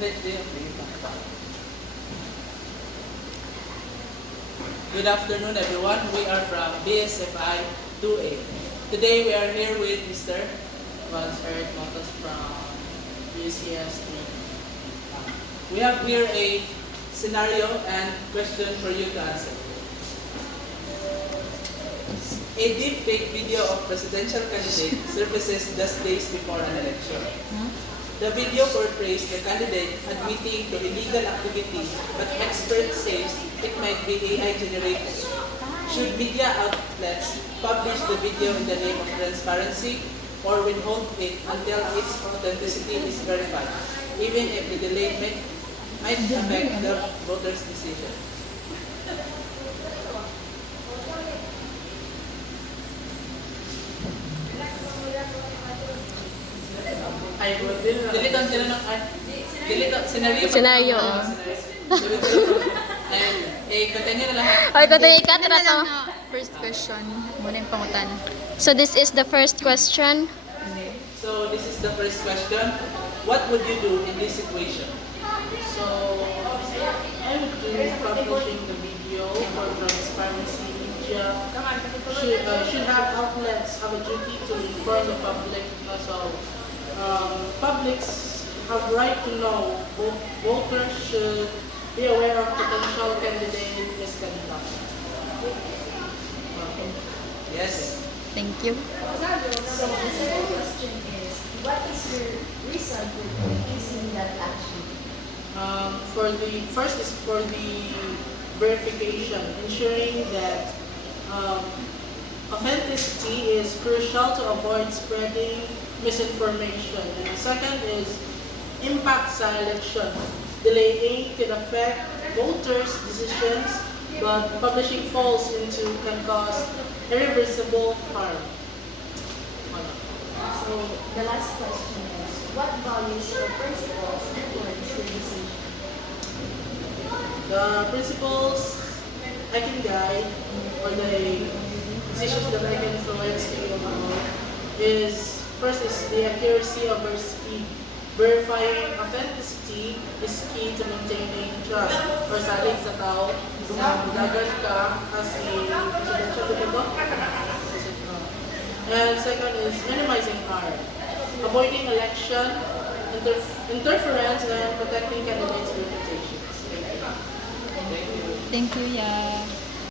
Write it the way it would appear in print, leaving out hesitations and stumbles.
Good afternoon, everyone. We are from BSFI 2A. Today we are here with Mr. Eric Motos from UCS 3. We have here a scenario and question for you to answer. A deepfake video of presidential candidate surfaces just days before an election. The video portrays the candidate admitting to illegal activity, but experts say it might be AI generated. Should media outlets publish the video in the name of transparency or withhold it until its authenticity is verified, even if the delay might affect the voters' decision? Ay, Delete ang tinanong ay. Delete ang scenario. Scenario. Continue na lang. Okay, continue ikat na to. First question, muna yung pangutan. So this is the first question. So this is the first question. What would you do in this situation? So, I would do publishing the video for transparency. Media should have outlets have a duty to inform the public. So, publics have right to know. Voters should be aware of potential candidate misconduct. Yes. Thank you. So the second question is, what is your reason for using that action? For the first is for the verification, ensuring that authenticity is crucial to avoid spreading misinformation. And second is impact sa election. Delaying can affect voters' decisions, but publishing false into can cause irreversible harm. So the last question is, what values or principles influence your decision? The principles I can guide or the decisions that I can influence to you is first is the accuracy of our speed. Verifying authenticity is key to maintaining trust or salig sa tao. Dagan ka as a presidential candidate. And second is minimizing harm. Avoiding election interference and protecting candidates' reputations. Thank you, yeah.